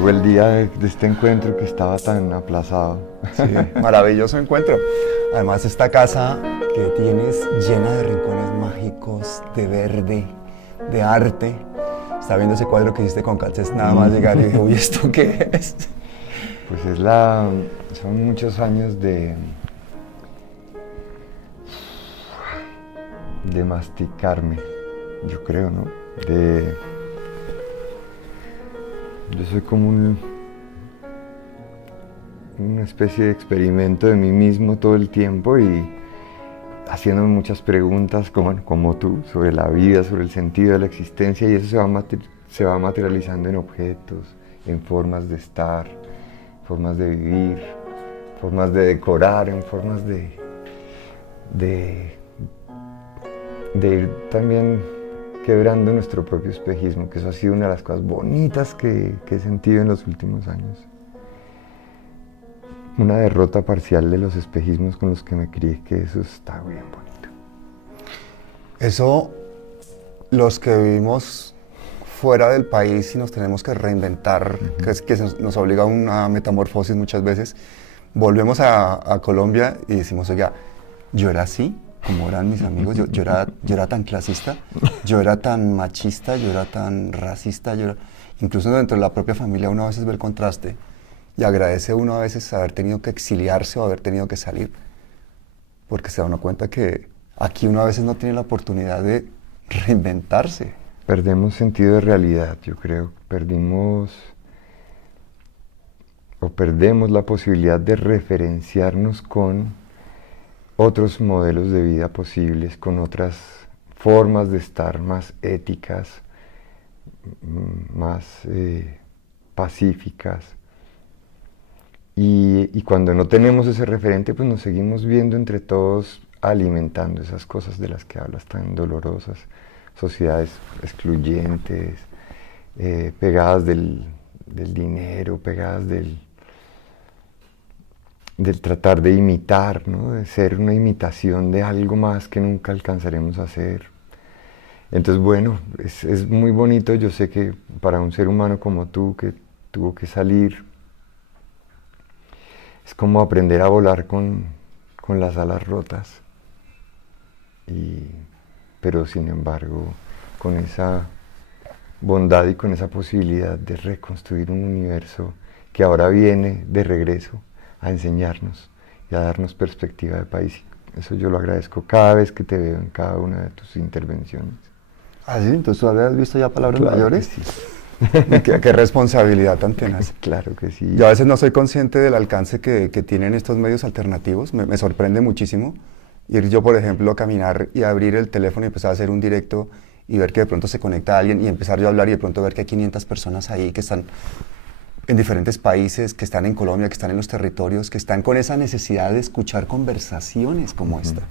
llegó el día de este encuentro que estaba tan aplazado. Sí, maravilloso encuentro. Además, esta casa que tienes llena de rincones mágicos, de verde, de arte. Está viendo ese cuadro que hiciste con Calces nada más llegar y dije, uy, ¿esto qué es? Pues son muchos años de masticarme, yo creo, ¿no? Yo soy como una especie de experimento de mí mismo todo el tiempo y haciéndome muchas preguntas como tú sobre la vida, sobre el sentido de la existencia, y eso se va materializando en objetos, en formas de estar, formas de vivir, formas de decorar, en formas de ir también quebrando nuestro propio espejismo, que eso ha sido una de las cosas bonitas que he sentido en los últimos años. Una derrota parcial de los espejismos con los que me crié, que eso está bien bonito. Eso, los que vivimos fuera del país y nos tenemos que reinventar, que nos obliga a una metamorfosis muchas veces, volvemos a Colombia y decimos, oiga, yo era así, como eran mis amigos, yo era tan clasista, yo era tan machista, yo era tan racista, incluso dentro de la propia familia uno a veces ve el contraste y agradece uno a veces haber tenido que exiliarse o haber tenido que salir, porque se da uno cuenta que aquí uno a veces no tiene la oportunidad de reinventarse. Perdemos sentido de realidad, yo creo. Perdemos la posibilidad de referenciarnos con otros modelos de vida posibles, con otras formas de estar más éticas, más pacíficas. Y cuando no tenemos ese referente, pues nos seguimos viendo entre todos alimentando esas cosas de las que hablas tan dolorosas. Sociedades excluyentes, pegadas del dinero, pegadas del tratar de imitar, ¿no? De ser una imitación de algo más que nunca alcanzaremos a ser. Entonces, bueno, es muy bonito. Yo sé que para un ser humano como tú, que tuvo que salir, es como aprender a volar con las alas rotas. Pero sin embargo, con esa bondad y con esa posibilidad de reconstruir un universo que ahora viene de regreso a enseñarnos y a darnos perspectiva de país. Eso yo lo agradezco cada vez que te veo en cada una de tus intervenciones. ¿Ah, sí? ¿Entonces tú habías visto ya palabras Claro mayores? que sí. ¿Qué responsabilidad tan tenaz? Claro que sí. Yo a veces no soy consciente del alcance que tienen estos medios alternativos, me sorprende muchísimo. Ir yo, por ejemplo, a caminar y abrir el teléfono y empezar a hacer un directo y ver que de pronto se conecta alguien y empezar yo a hablar y de pronto ver que hay 500 personas ahí que están en diferentes países, que están en Colombia, que están en los territorios, que están con esa necesidad de escuchar conversaciones como esta.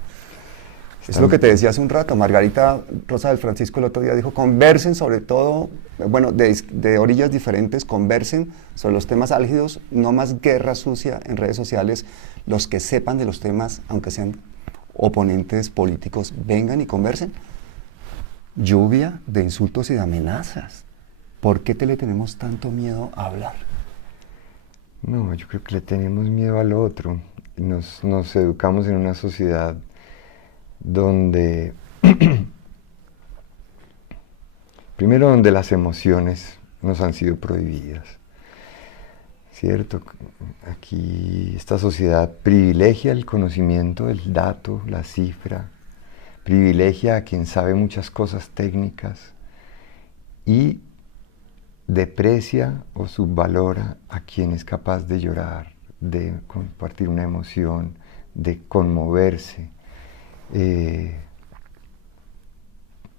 Es lo que te decía hace un rato. Margarita Rosa del Francisco el otro día dijo, conversen sobre todo, bueno, de orillas diferentes, conversen sobre los temas álgidos, no más guerra sucia en redes sociales, los que sepan de los temas, aunque sean oponentes políticos, vengan y conversen. Lluvia de insultos y de amenazas. ¿Por qué le tenemos tanto miedo a hablar? No, yo creo que le tenemos miedo al otro. Nos educamos en una sociedad donde, primero donde las emociones nos han sido prohibidas, ¿cierto? Aquí esta sociedad privilegia el conocimiento, el dato, la cifra, privilegia a quien sabe muchas cosas técnicas y deprecia o subvalora a quien es capaz de llorar, de compartir una emoción, de conmoverse.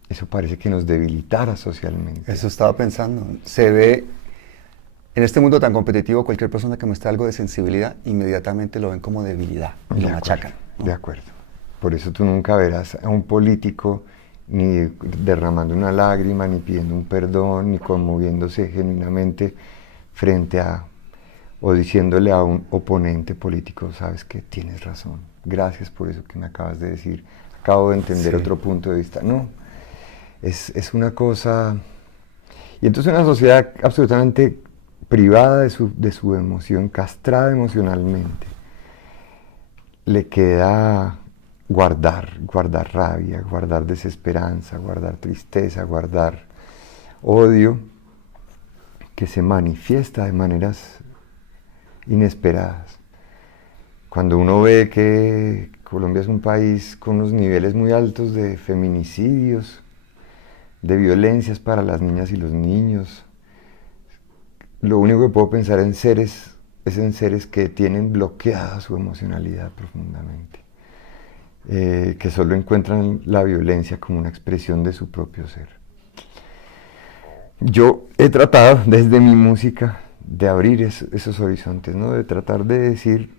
Eso parece que nos debilitara socialmente. Eso estaba pensando. Se ve, en este mundo tan competitivo, cualquier persona que muestre algo de sensibilidad, inmediatamente lo ven como debilidad y lo machacan, ¿no? De acuerdo. Por eso tú nunca verás a un político ni derramando una lágrima, ni pidiendo un perdón, ni conmoviéndose genuinamente frente a, o diciéndole a un oponente político, sabes que tienes razón, gracias por eso que me acabas de decir, acabo de entender otro punto de vista. No, es una cosa. Y entonces una sociedad absolutamente privada de su emoción, castrada emocionalmente, le queda guardar rabia, guardar desesperanza, guardar tristeza, guardar odio, que se manifiesta de maneras inesperadas. Cuando uno ve que Colombia es un país con unos niveles muy altos de feminicidios, de violencias para las niñas y los niños, lo único que puedo pensar es en seres que tienen bloqueada su emocionalidad profundamente, que solo encuentran la violencia como una expresión de su propio ser. Yo he tratado desde mi música de abrir esos horizontes, ¿no? De tratar de decir,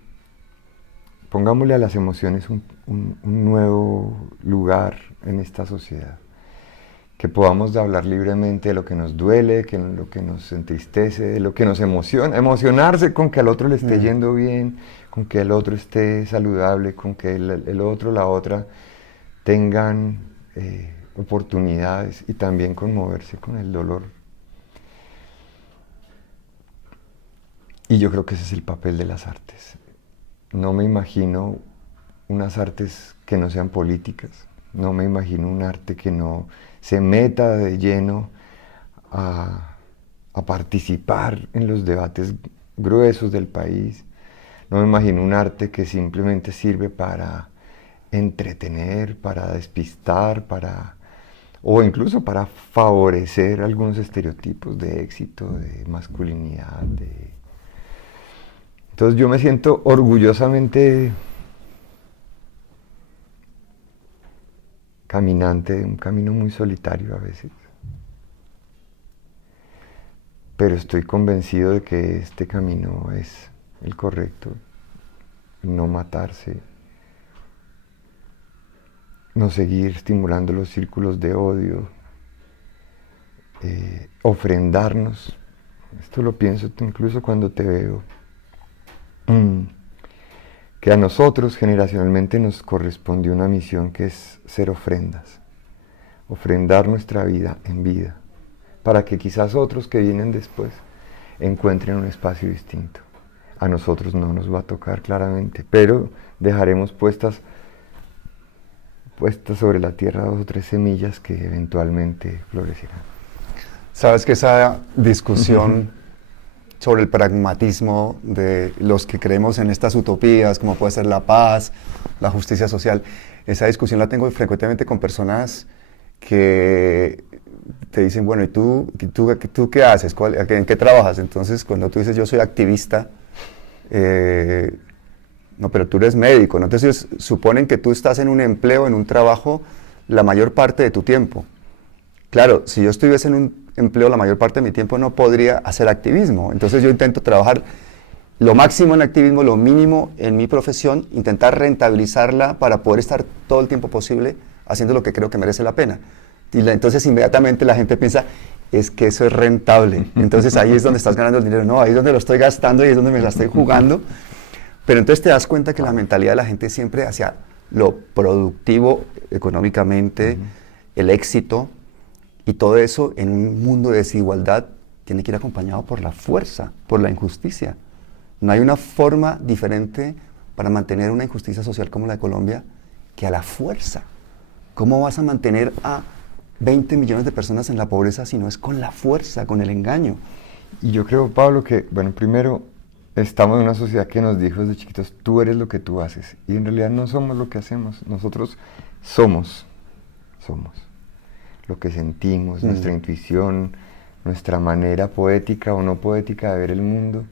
pongámosle a las emociones un nuevo lugar en esta sociedad, que podamos hablar libremente de lo que nos duele, de lo que nos entristece, de lo que nos emociona, emocionarse con que al otro le esté yendo bien, con que el otro esté saludable, con que el otro, la otra tengan oportunidades, y también conmoverse con el dolor. Y yo creo que ese es el papel de las artes. No me imagino unas artes que no sean políticas, no me imagino un arte que no se meta de lleno a participar en los debates gruesos del país. No me imagino un arte que simplemente sirve para entretener, para despistar, o incluso para favorecer algunos estereotipos de éxito, de masculinidad. Entonces yo me siento orgullosamente caminante, un camino muy solitario a veces. Pero estoy convencido de que este camino es el correcto. No matarse, no seguir estimulando los círculos de odio, ofrendarnos. Esto lo pienso incluso cuando te veo. Que a nosotros generacionalmente nos correspondió una misión que es ser ofrendas, ofrendar nuestra vida en vida, para que quizás otros que vienen después encuentren un espacio distinto. A nosotros no nos va a tocar claramente, pero dejaremos puestas sobre la tierra 2 o 3 semillas que eventualmente florecerán. Sabes que esa discusión sobre el pragmatismo de los que creemos en estas utopías, como puede ser la paz, la justicia social, esa discusión la tengo frecuentemente con personas que te dicen, bueno, ¿y tú qué haces? ¿En qué trabajas? Entonces, cuando tú dices, yo soy activista, no, pero tú eres médico, ¿no? Entonces, suponen que tú estás en un empleo, en un trabajo, la mayor parte de tu tiempo. Claro, si yo estuviese en un empleo la mayor parte de mi tiempo, no podría hacer activismo. Entonces, yo intento trabajar lo máximo en activismo, lo mínimo en mi profesión, intentar rentabilizarla para poder estar todo el tiempo posible haciendo lo que creo que merece la pena. Entonces inmediatamente la gente piensa, es que eso es rentable, entonces ahí es donde estás ganando el dinero. No, ahí es donde lo estoy gastando y es donde me la estoy jugando. Pero entonces te das cuenta que la mentalidad de la gente es siempre hacia lo productivo económicamente, el éxito, y todo eso en un mundo de desigualdad tiene que ir acompañado por la fuerza, por la injusticia. No hay una forma diferente para mantener una injusticia social como la de Colombia que a la fuerza. ¿Cómo vas a mantener a 20 millones de personas en la pobreza si no es con la fuerza, con el engaño? Y yo creo, Pablo, que, bueno, primero, estamos en una sociedad que nos dijo desde chiquitos, tú eres lo que tú haces. Y en realidad no somos lo que hacemos, nosotros somos lo que sentimos, nuestra intuición, nuestra manera poética o no poética de ver el mundo,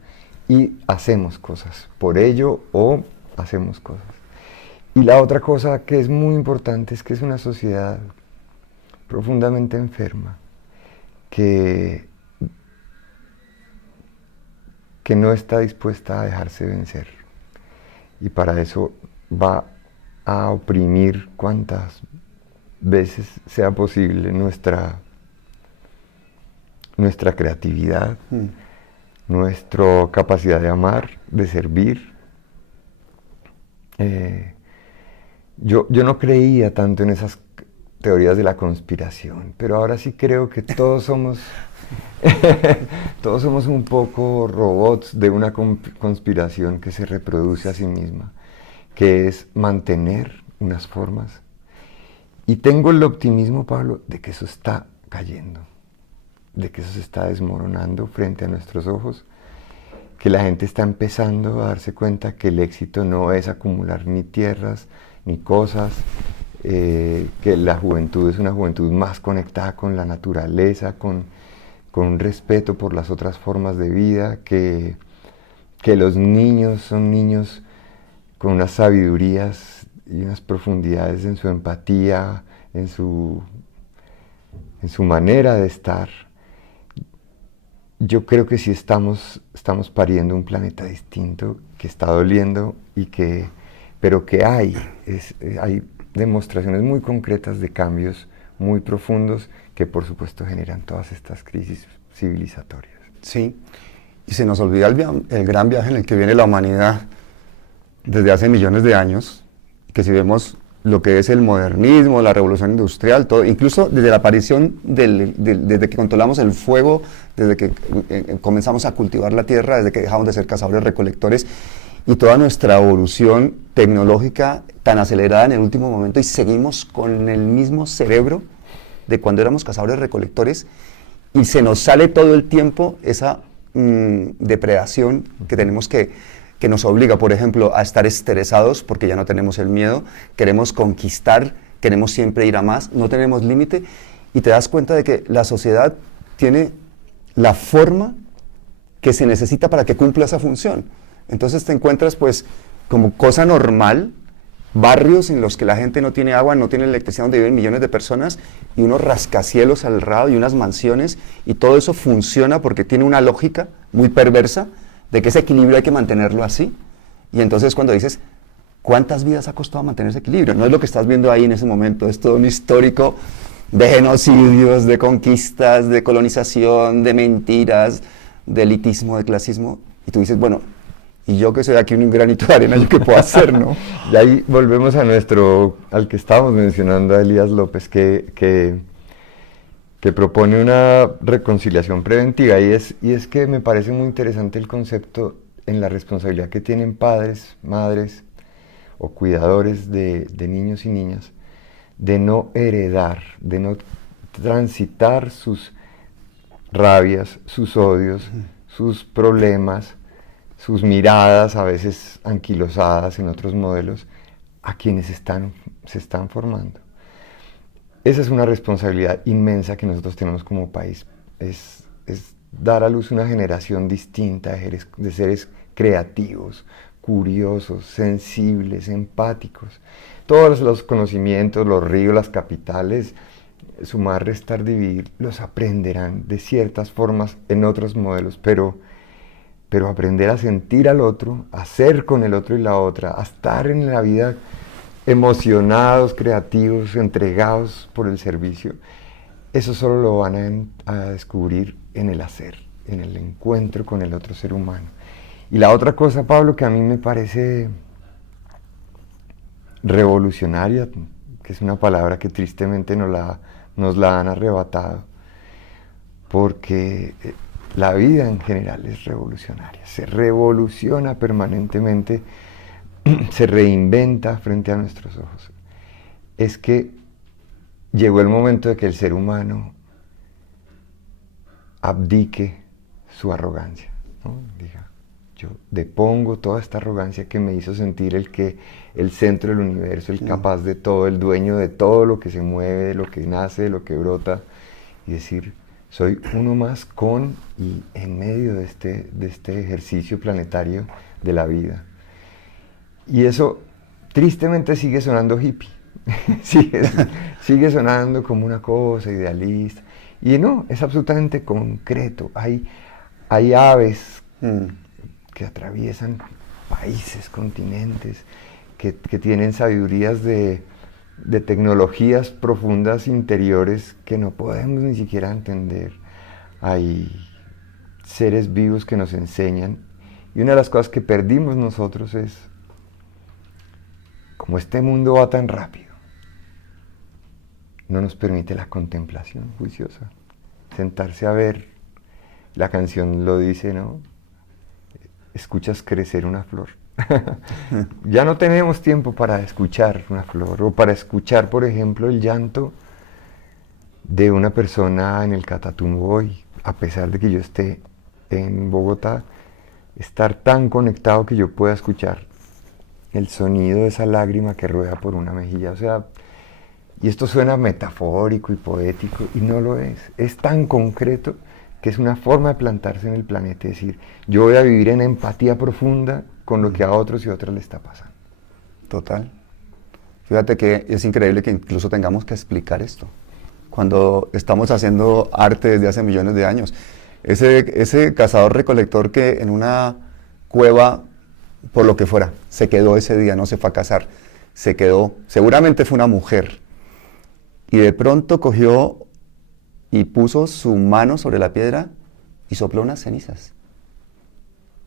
y hacemos cosas por ello o hacemos cosas. Y la otra cosa que es muy importante es que es una sociedad profundamente enferma, que no está dispuesta a dejarse vencer, y para eso va a oprimir cuantas veces sea posible nuestra creatividad, nuestra capacidad de amar, de servir. Yo no creía tanto en esas teorías de la conspiración, pero ahora sí creo que todos somos Todos somos un poco robots de una conspiración que se reproduce a sí misma, que es mantener unas formas. Y tengo el optimismo, Pablo, de que eso está cayendo, de que eso se está desmoronando frente a nuestros ojos, que la gente está empezando a darse cuenta que el éxito no es acumular ni tierras, ni cosas, que la juventud es una juventud más conectada con la naturaleza, con un respeto por las otras formas de vida, que los niños son niños con unas sabidurías y unas profundidades en su empatía, en su manera de estar. Yo creo que sí estamos pariendo un planeta distinto, que está doliendo, pero que hay demostraciones muy concretas de cambios muy profundos que por supuesto generan todas estas crisis civilizatorias. Sí, y se nos olvida el gran viaje en el que viene la humanidad desde hace millones de años, que si vemos lo que es el modernismo, la revolución industrial, todo, incluso desde la aparición, desde que controlamos el fuego, desde que comenzamos a cultivar la tierra, desde que dejamos de ser cazadores-recolectores, y toda nuestra evolución tecnológica tan acelerada en el último momento, y seguimos con el mismo cerebro de cuando éramos cazadores-recolectores, y se nos sale todo el tiempo esa depredación que tenemos que nos obliga, por ejemplo, a estar estresados porque ya no tenemos el miedo, queremos conquistar, queremos siempre ir a más, no tenemos límite, y te das cuenta de que la sociedad tiene la forma que se necesita para que cumpla esa función. Entonces te encuentras pues como cosa normal, barrios en los que la gente no tiene agua, no tiene electricidad, donde viven millones de personas, y unos rascacielos al lado y unas mansiones, y todo eso funciona porque tiene una lógica muy perversa de que ese equilibrio hay que mantenerlo así. Y entonces cuando dices, ¿cuántas vidas ha costado mantener ese equilibrio? No es lo que estás viendo ahí en ese momento, es todo un histórico de genocidios, de conquistas, de colonización, de mentiras, de elitismo, de clasismo, y tú dices, bueno, y yo que soy aquí un granito de arena, ¿yo qué puedo hacer, no? Y ahí volvemos al que estábamos mencionando, a Elías López, que propone una reconciliación preventiva, y es que me parece muy interesante el concepto en la responsabilidad que tienen padres, madres o cuidadores de niños y niñas, de no heredar, de no transitar sus rabias, sus odios, sus problemas, sus miradas a veces anquilosadas en otros modelos, a quienes se están formando. Esa es una responsabilidad inmensa que nosotros tenemos como país, es dar a luz una generación distinta de seres creativos, curiosos, sensibles, empáticos. Todos los conocimientos, los ríos, las capitales, sumar, restar, dividir, los aprenderán de ciertas formas en otros modelos, pero aprender a sentir al otro, a ser con el otro y la otra, a estar en la vida emocionados, creativos, entregados por el servicio, eso solo lo van a descubrir en el hacer, en el encuentro con el otro ser humano. Y la otra cosa, Pablo, que a mí me parece revolucionaria, que es una palabra que tristemente nos la han arrebatado, porque la vida en general es revolucionaria, se revoluciona permanentemente, se reinventa frente a nuestros ojos. Es que llegó el momento de que el ser humano abdique su arrogancia, ¿no? Diga, yo depongo toda esta arrogancia que me hizo sentir el centro del universo, el capaz de todo, el dueño de todo lo que se mueve, de lo que nace, de lo que brota, y decir, soy uno más con y en medio de este ejercicio planetario de la vida. Y eso tristemente sigue sonando hippie, sigue sonando como una cosa idealista, y no, es absolutamente concreto. Hay aves que atraviesan países, continentes, que tienen sabidurías de tecnologías profundas interiores que no podemos ni siquiera entender. Hay seres vivos que nos enseñan, y una de las cosas que perdimos nosotros es, como este mundo va tan rápido, no nos permite la contemplación juiciosa, sentarse a ver La canción lo dice, ¿no? Escuchas crecer una flor. Ya no tenemos tiempo para escuchar una flor o para escuchar, por ejemplo, el llanto de una persona en el Catatumbo hoy, a pesar de que yo esté en Bogotá, estar tan conectado que yo pueda escuchar el sonido de esa lágrima que rueda por una mejilla. O sea, y esto suena metafórico y poético, y no lo es. Es tan concreto que es una forma de plantarse en el planeta, es decir, yo voy a vivir en empatía profunda con lo que a otros y otras le está pasando. Total. Fíjate que es increíble que incluso tengamos que explicar esto, cuando estamos haciendo arte desde hace millones de años. Ese cazador-recolector que en una cueva, por lo que fuera, se quedó ese día, no se fue a cazar, se quedó, seguramente fue una mujer, y de pronto cogió y puso su mano sobre la piedra y sopló unas cenizas.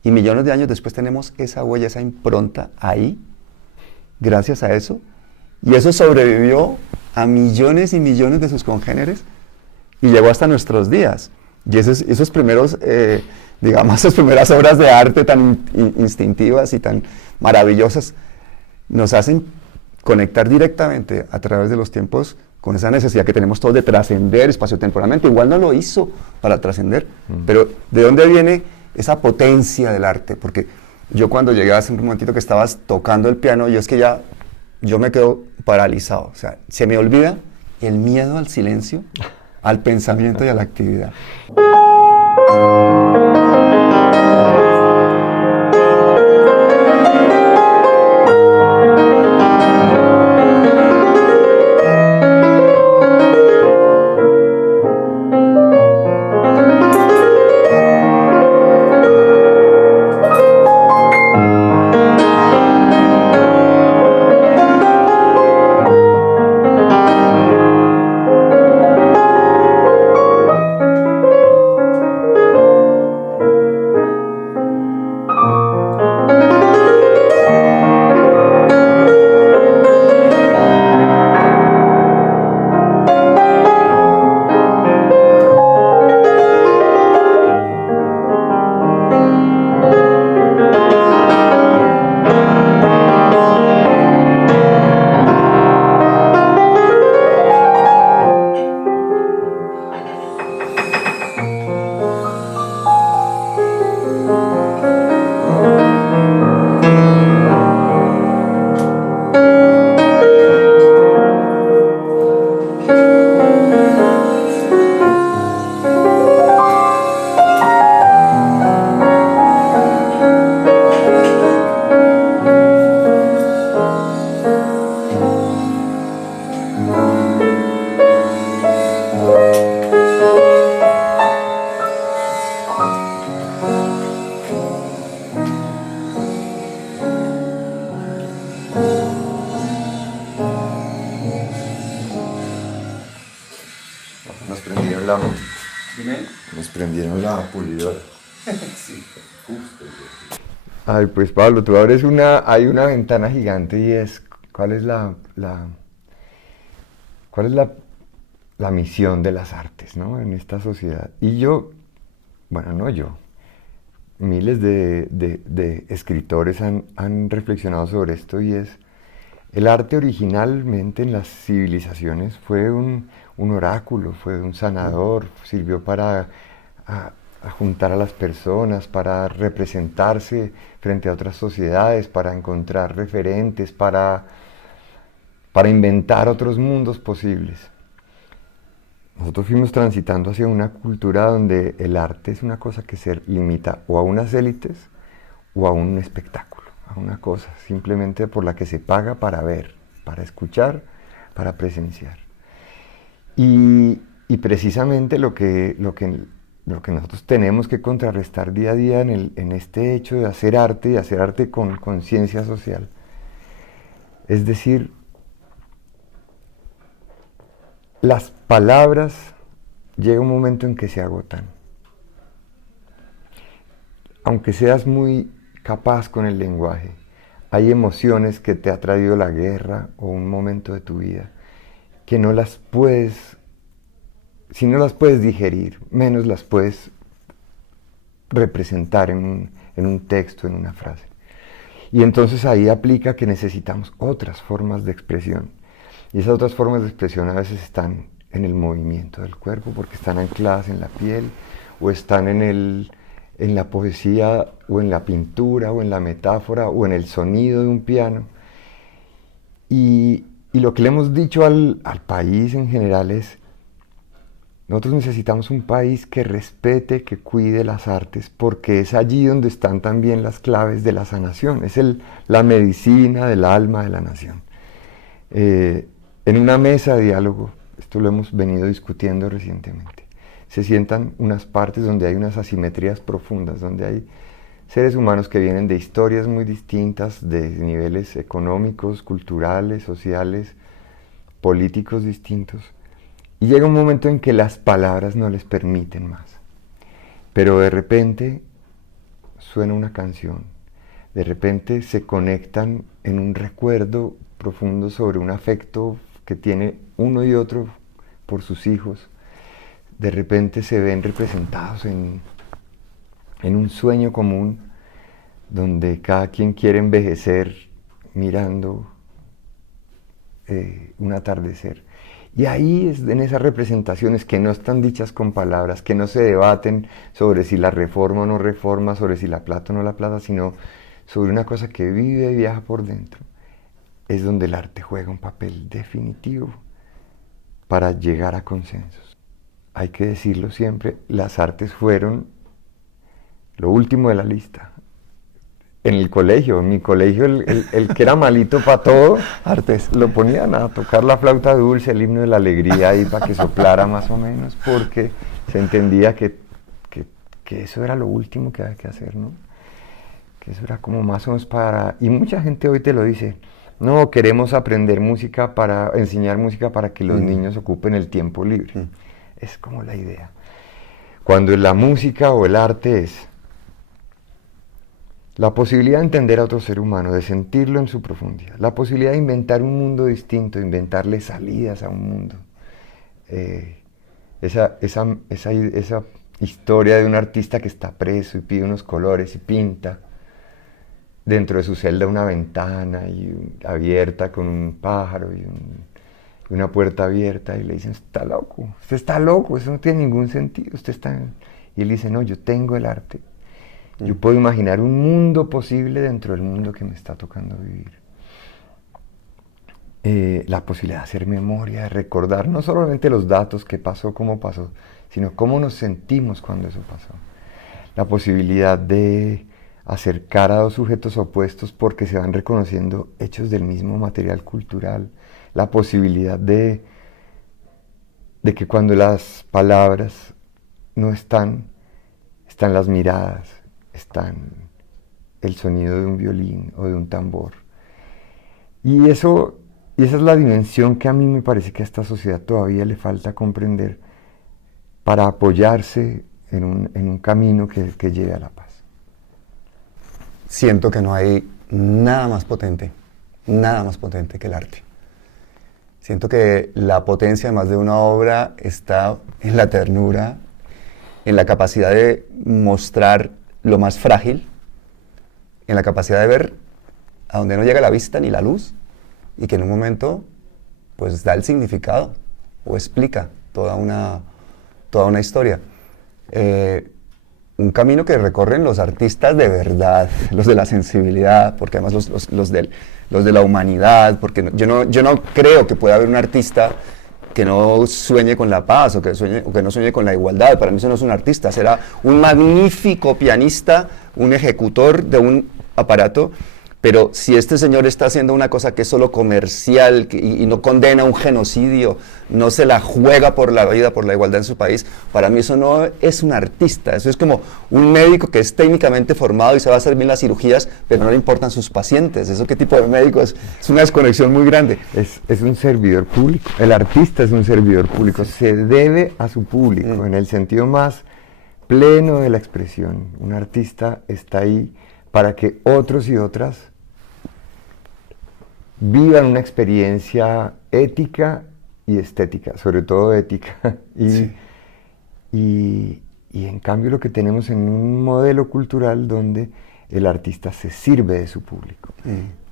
Y millones de años después tenemos esa huella, esa impronta ahí, gracias a eso, y eso sobrevivió a millones y millones de sus congéneres y llegó hasta nuestros días. Y esos primeros, digamos, esas primeras obras de arte tan instintivas y tan maravillosas nos hacen conectar directamente a través de los tiempos con esa necesidad que tenemos todos de trascender espacio-temporalmente. Igual no lo hizo para trascender, pero ¿de dónde viene esa potencia del arte? Porque yo cuando llegué hace un momentito que estabas tocando el piano, yo me quedo paralizado. O sea, se me olvida el miedo al silencio, al pensamiento y a la actividad. Nos prendieron la pulidora. Sí, justo. Ay, pues Pablo, tú abres hay una ventana gigante y es, ¿cuál es la misión de las artes, ¿no? En esta sociedad? Y miles de escritores han reflexionado sobre esto, y es, el arte originalmente en las civilizaciones fue un oráculo, fue un sanador, sirvió para a juntar a las personas, para representarse frente a otras sociedades, para encontrar referentes, para inventar otros mundos posibles. Nosotros fuimos transitando hacia una cultura donde el arte es una cosa que se limita o a unas élites o a un espectáculo, a una cosa simplemente por la que se paga para ver, para escuchar, para presenciar. Y precisamente lo que nosotros tenemos que contrarrestar día a día en este hecho de hacer arte y hacer arte con conciencia social, es decir, las palabras llega un momento en que se agotan. Aunque seas muy capaz con el lenguaje, hay emociones que te ha traído la guerra o un momento de tu vida que no las puedes, si no las puedes digerir, menos las puedes representar en un texto, en una frase. Y entonces ahí aplica que necesitamos otras formas de expresión. Y esas otras formas de expresión a veces están en el movimiento del cuerpo, porque están ancladas en la piel, o están en la poesía, o en la pintura, o en la metáfora, o en el sonido de un piano. Y lo que le hemos dicho al país en general es, nosotros necesitamos un país que respete, que cuide las artes, porque es allí donde están también las claves de la sanación, es la medicina del alma de la nación. En una mesa de diálogo, esto lo hemos venido discutiendo recientemente, se sientan unas partes donde hay unas asimetrías profundas, donde hay seres humanos que vienen de historias muy distintas, de niveles económicos, culturales, sociales, políticos distintos. Y llega un momento en que las palabras no les permiten más. Pero de repente suena una canción, de repente se conectan en un recuerdo profundo sobre un afecto que tiene uno y otro por sus hijos. De repente se ven representados en un sueño común donde cada quien quiere envejecer mirando un atardecer. Y ahí es en esas representaciones que no están dichas con palabras, que no se debaten sobre si la reforma o no reforma, sobre si la plata o no la plata, sino sobre una cosa que vive y viaja por dentro, es donde el arte juega un papel definitivo para llegar a consensos. Hay que decirlo siempre, las artes fueron lo último de la lista. En mi colegio, el que era malito para todo, artes, lo ponían a tocar la flauta dulce, el himno de la alegría ahí para que soplara más o menos, porque se entendía que eso era lo último que había que hacer, ¿no? Que eso era como más o menos para... Y mucha gente hoy te lo dice, no, queremos aprender música enseñar música para que los niños ocupen el tiempo libre. Es como la idea. Cuando la música o el arte es la posibilidad de entender a otro ser humano, de sentirlo en su profundidad, la posibilidad de inventar un mundo distinto, de inventarle salidas a un mundo. Esa historia de un artista que está preso y pide unos colores y pinta dentro de su celda una ventana abierta con un pájaro y una puerta abierta, y le dicen, usted está loco, eso no tiene ningún sentido, Y él dice, no, yo tengo el arte. Yo puedo imaginar un mundo posible dentro del mundo que me está tocando vivir. La posibilidad de hacer memoria, de recordar no solamente los datos, qué pasó, cómo pasó, sino cómo nos sentimos cuando eso pasó. La posibilidad de acercar a dos sujetos opuestos porque se van reconociendo hechos del mismo material cultural. La posibilidad de que cuando las palabras no están las miradas, están el sonido de un violín o de un tambor. Y esa es la dimensión que a mí me parece que a esta sociedad todavía le falta comprender para apoyarse en un camino que lleve a la paz. Siento que no hay nada más potente que el arte. Siento que la potencia más de una obra está en la ternura, en la capacidad de mostrar lo más frágil, en la capacidad de ver a donde no llega la vista ni la luz, y que en un momento pues da el significado o explica toda una historia. Un camino que recorren los artistas de verdad, los de la sensibilidad, porque además los de la humanidad, porque yo no creo que pueda haber un artista que no sueñe con la paz o que no sueñe con la igualdad. Para mí eso no es un artista, será un magnífico pianista, un ejecutor de un aparato, pero si este señor está haciendo una cosa que es solo comercial y no condena un genocidio, no se la juega por la vida, por la igualdad en su país, para mí eso no es un artista. Eso es como un médico que es técnicamente formado y se va a hacer bien las cirugías, pero no le importan sus pacientes. ¿Eso qué tipo de médico es? Es una desconexión muy grande. Es un servidor público. El artista es un servidor público. Se debe a su público, en el sentido más pleno de la expresión. Un artista está ahí para que otros y otras vivan una experiencia ética y estética, sobre todo ética. Y Y en cambio lo que tenemos en un modelo cultural donde el artista se sirve de su público,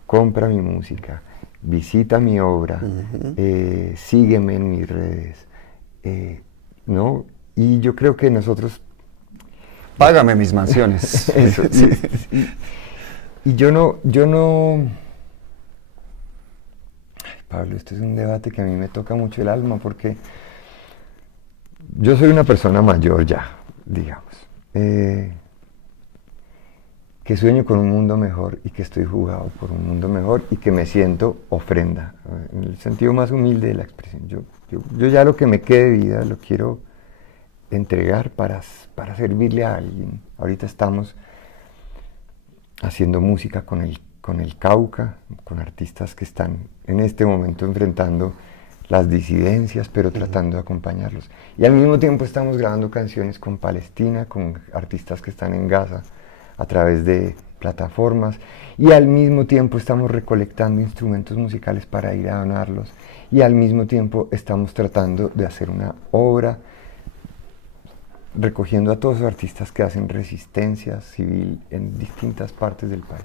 compra mi música, visita mi obra, sígueme en mis redes, ¿no? Y yo creo que nosotros... Págame mis mansiones. Eso, sí. Y yo no... Ay, Pablo, este es un debate que a mí me toca mucho el alma porque yo soy una persona mayor ya, digamos, que sueño con un mundo mejor y que estoy jugado por un mundo mejor y que me siento ofrenda, en el sentido más humilde de la expresión. Yo ya lo que me quede de vida lo quiero entregar para servirle a alguien. Ahorita estamos haciendo música con el Cauca, con artistas que están en este momento enfrentando las disidencias, pero tratando de acompañarlos. Y al mismo tiempo estamos grabando canciones con Palestina, con artistas que están en Gaza, a través de plataformas, y al mismo tiempo estamos recolectando instrumentos musicales para ir a donarlos, y al mismo tiempo estamos tratando de hacer una obra recogiendo a todos los artistas que hacen resistencia civil en distintas partes del país.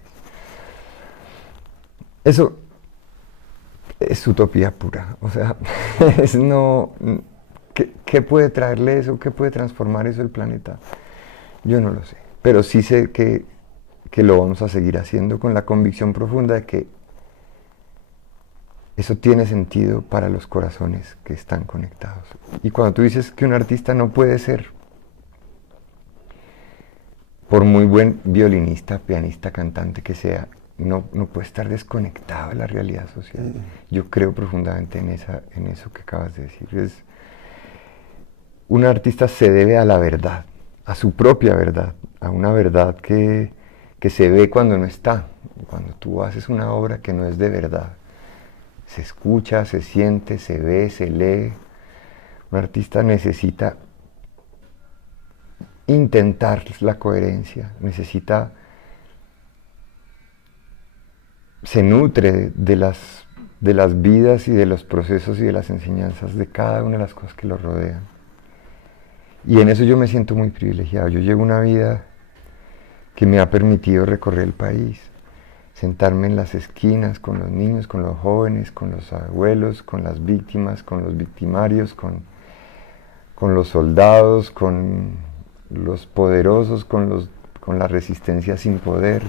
Eso es utopía pura, o sea, es no... ¿Qué puede traerle eso? ¿Qué puede transformar eso el planeta? Yo no lo sé, pero sí sé que lo vamos a seguir haciendo con la convicción profunda de que eso tiene sentido para los corazones que están conectados. Y cuando tú dices que un artista no puede ser, por muy buen violinista, pianista, cantante que sea, no puede estar desconectado de la realidad social. Yo creo profundamente en eso que acabas de decir. Un artista se debe a la verdad, a su propia verdad, a una verdad que se ve cuando no está. Cuando tú haces una obra que no es de verdad, se escucha, se siente, se ve, se lee. Un artista necesita intentar la coherencia, se nutre de las vidas y de los procesos y de las enseñanzas de cada una de las cosas que lo rodean. Y en eso yo me siento muy privilegiado. Yo llevo una vida que me ha permitido recorrer el país, sentarme en las esquinas con los niños, con los jóvenes, con los abuelos, con las víctimas, con los victimarios, con los soldados, con los poderosos, con la resistencia sin poder.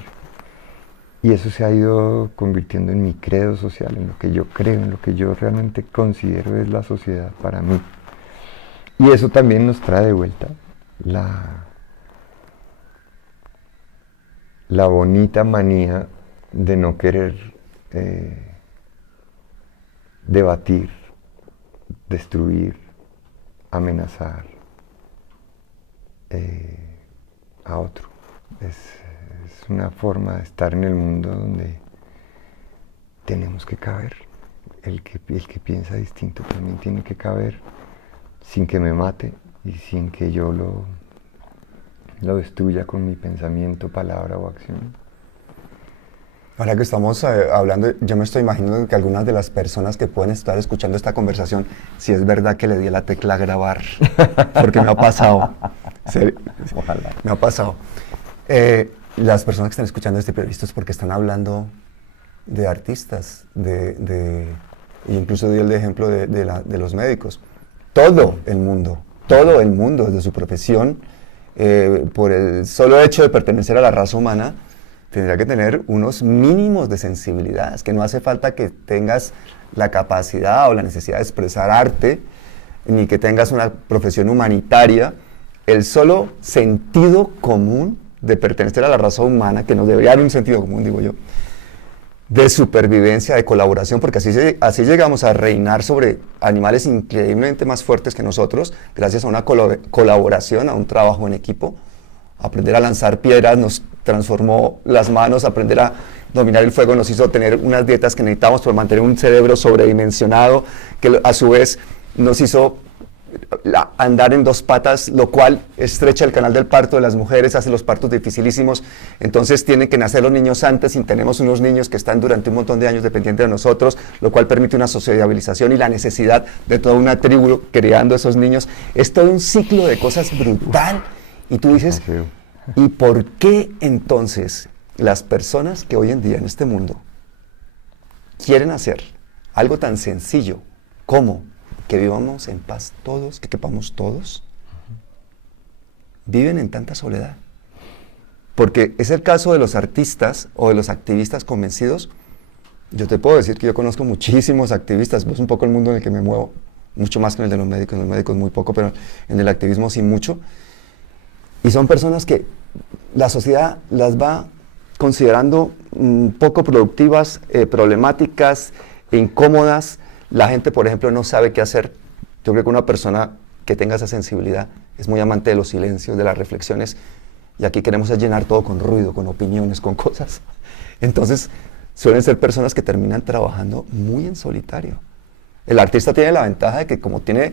Y eso se ha ido convirtiendo en mi credo social, en lo que yo creo, en lo que yo realmente considero es la sociedad para mí. Y eso también nos trae de vuelta la bonita manía de no querer debatir, destruir, amenazar a otro. Es una forma de estar en el mundo donde tenemos que caber. El que piensa distinto también tiene que caber, sin que me mate y sin que yo lo destruya con mi pensamiento, palabra o acción. Ahora que estamos hablando, yo me estoy imaginando que algunas de las personas que pueden estar escuchando esta conversación, si es verdad que le di a la tecla grabar, porque me ha pasado. Ojalá. Me ha pasado. Las personas que están escuchando este periodista es porque están hablando de artistas, incluso dio el ejemplo de los médicos. Todo el mundo, desde su profesión, por el solo hecho de pertenecer a la raza humana, tendrá que tener unos mínimos de sensibilidad. Es que no hace falta que tengas la capacidad o la necesidad de expresar arte, ni que tengas una profesión humanitaria. El solo sentido común de pertenecer a la raza humana, que nos debería dar un sentido común, digo yo, de supervivencia, de colaboración, porque así llegamos a reinar sobre animales increíblemente más fuertes que nosotros, gracias a una colaboración, a un trabajo en equipo. Aprender a lanzar piedras nos transformó las manos, aprender a dominar el fuego nos hizo tener unas dietas que necesitamos para mantener un cerebro sobredimensionado, que a su vez nos hizo andar en dos patas, lo cual estrecha el canal del parto de las mujeres, hace los partos dificilísimos. Entonces tienen que nacer los niños antes y tenemos unos niños que están durante un montón de años dependientes de nosotros, lo cual permite una sociabilización y la necesidad de toda una tribu creando esos niños. Es todo un ciclo de cosas brutal. Y tú dices, ¿y por qué entonces las personas que hoy en día en este mundo quieren hacer algo tan sencillo como que vivamos en paz todos, que quepamos todos, viven en tanta soledad? Porque es el caso de los artistas o de los activistas convencidos. Yo te puedo decir que yo conozco muchísimos activistas, es un poco el mundo en el que me muevo, mucho más que en el de los médicos muy poco, pero en el activismo sí mucho. Y son personas que la sociedad las va considerando poco productivas, problemáticas, incómodas. La gente, por ejemplo, no sabe qué hacer. Yo creo que una persona que tenga esa sensibilidad es muy amante de los silencios, de las reflexiones, y aquí queremos llenar todo con ruido, con opiniones, con cosas. Entonces, suelen ser personas que terminan trabajando muy en solitario. El artista tiene la ventaja de que como tiene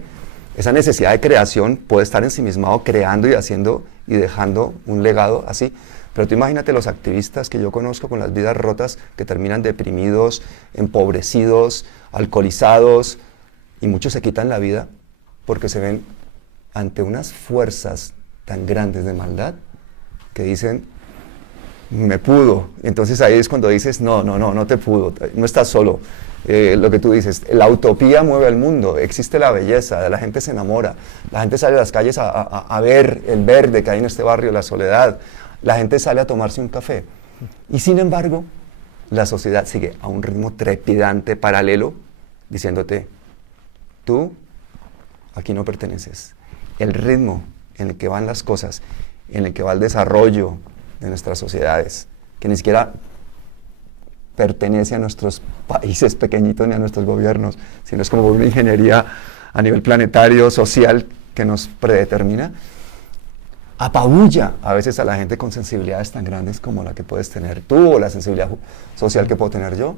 esa necesidad de creación, puede estar ensimismado creando y haciendo y dejando un legado así. Pero tú imagínate los activistas que yo conozco con las vidas rotas, que terminan deprimidos, empobrecidos, alcoholizados, y muchos se quitan la vida porque se ven ante unas fuerzas tan grandes de maldad que dicen, me pudo. Entonces ahí es cuando dices, no te pudo, no estás solo. Lo que tú dices, la utopía mueve al mundo, existe la belleza, la gente se enamora, la gente sale a las calles a ver el verde que hay en este barrio, la soledad, la gente sale a tomarse un café. Y sin embargo, la sociedad sigue a un ritmo trepidante, paralelo, diciéndote, tú aquí no perteneces. El ritmo en el que van las cosas, en el que va el desarrollo de nuestras sociedades, que ni siquiera pertenece a nuestros países pequeñitos ni a nuestros gobiernos, sino es como una ingeniería a nivel planetario, social, que nos predetermina, apabulla a veces a la gente con sensibilidades tan grandes como la que puedes tener tú o la sensibilidad social que puedo tener yo,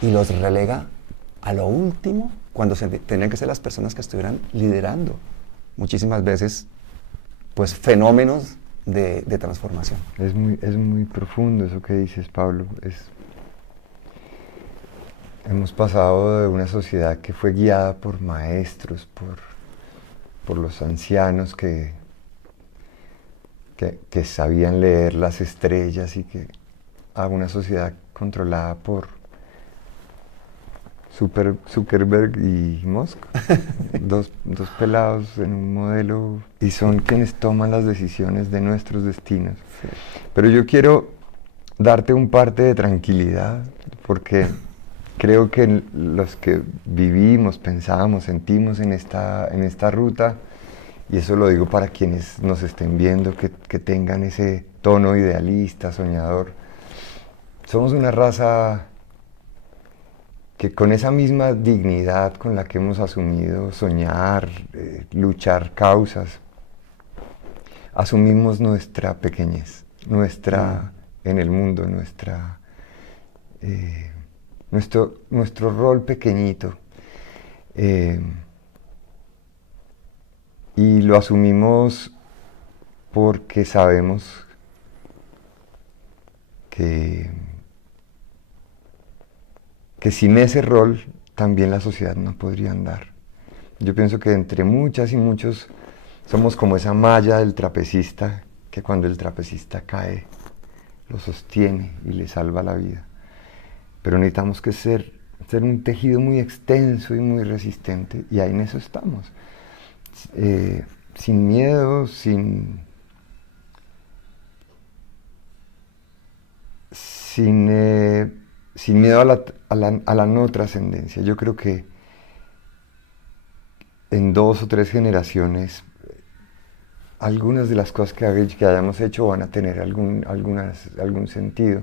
y los relega a lo último cuando tenían que ser las personas que estuvieran liderando muchísimas veces pues fenómenos de transformación. Es muy profundo eso que dices, Pablo. Hemos pasado de una sociedad que fue guiada por maestros, por los ancianos que sabían leer las estrellas, y a una sociedad controlada por Zuckerberg y Musk, dos pelados en un modelo, y son quienes toman las decisiones de nuestros destinos. Sí. Pero yo quiero darte un parte de tranquilidad, porque creo que los que vivimos, pensamos, sentimos en esta ruta, y eso lo digo para quienes nos estén viendo, que tengan ese tono idealista, soñador, somos una raza que con esa misma dignidad con la que hemos asumido soñar, luchar causas, asumimos nuestra pequeñez, en el mundo, nuestro rol pequeñito, y lo asumimos porque sabemos que sin ese rol también la sociedad no podría andar. Yo pienso que entre muchas y muchos somos como esa malla del trapecista, que cuando el trapecista cae lo sostiene y le salva la vida. Pero necesitamos que ser un tejido muy extenso y muy resistente, y ahí en eso estamos. Sin miedo, sin miedo a la no trascendencia. Yo creo que en 2 o 3 generaciones algunas de las cosas que hayamos hecho van a tener algún sentido.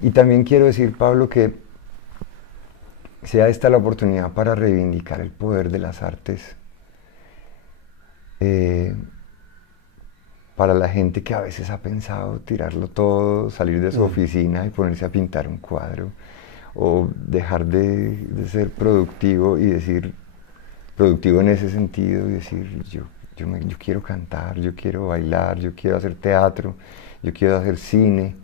Y también quiero decir, Pablo, que sea esta la oportunidad para reivindicar el poder de las artes, para la gente que a veces ha pensado tirarlo todo, salir de su oficina y ponerse a pintar un cuadro, o dejar de ser productivo y decir, productivo en ese sentido y decir, yo quiero cantar, yo quiero bailar, yo quiero hacer teatro, yo quiero hacer cine.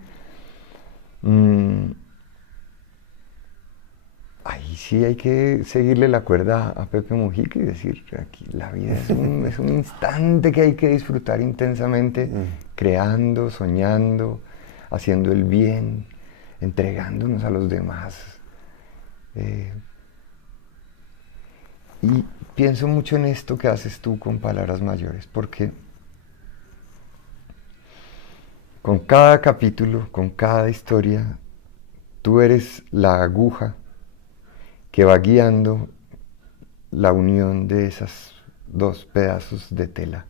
Ahí sí hay que seguirle la cuerda a Pepe Mujica y decir, aquí la vida es un instante que hay que disfrutar intensamente, creando, soñando, haciendo el bien, entregándonos a los demás. Y pienso mucho en esto que haces tú con Palabras Mayores, porque con cada capítulo, con cada historia, tú eres la aguja que va guiando la unión de esos dos pedazos de tela.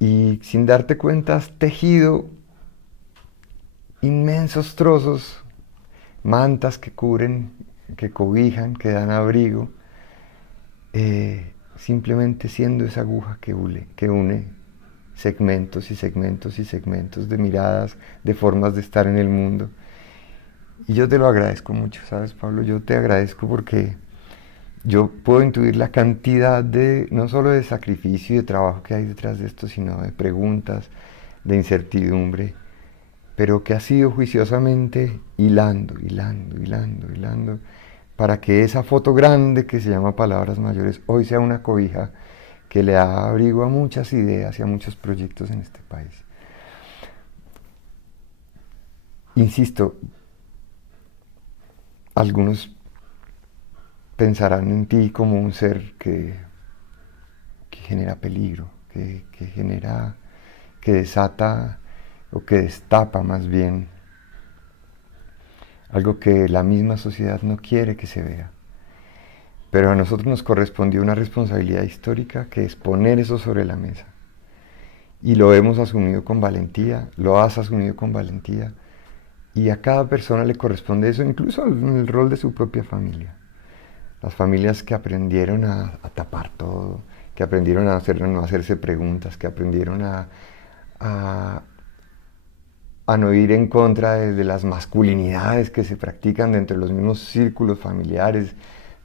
Y sin darte cuenta has tejido inmensos trozos, mantas que cubren, que cobijan, que dan abrigo, simplemente siendo esa aguja que une segmentos y segmentos y segmentos de miradas, de formas de estar en el mundo. Y yo te lo agradezco mucho, ¿sabes, Pablo? Yo te agradezco porque yo puedo intuir la cantidad de, no solo de sacrificio y de trabajo que hay detrás de esto, sino de preguntas, de incertidumbre, pero que has ido juiciosamente hilando, para que esa foto grande que se llama Palabras Mayores hoy sea una cobija que le da abrigo a muchas ideas y a muchos proyectos en este país. Insisto, algunos pensarán en ti como un ser que genera peligro, que desata o que destapa más bien algo que la misma sociedad no quiere que se vea. Pero a nosotros nos correspondió una responsabilidad histórica que es poner eso sobre la mesa. Y lo hemos asumido con valentía, lo has asumido con valentía. Y a cada persona le corresponde eso, incluso en el rol de su propia familia. Las familias que aprendieron a tapar todo, que aprendieron no hacerse preguntas, que aprendieron a no ir en contra de las masculinidades que se practican dentro de los mismos círculos familiares,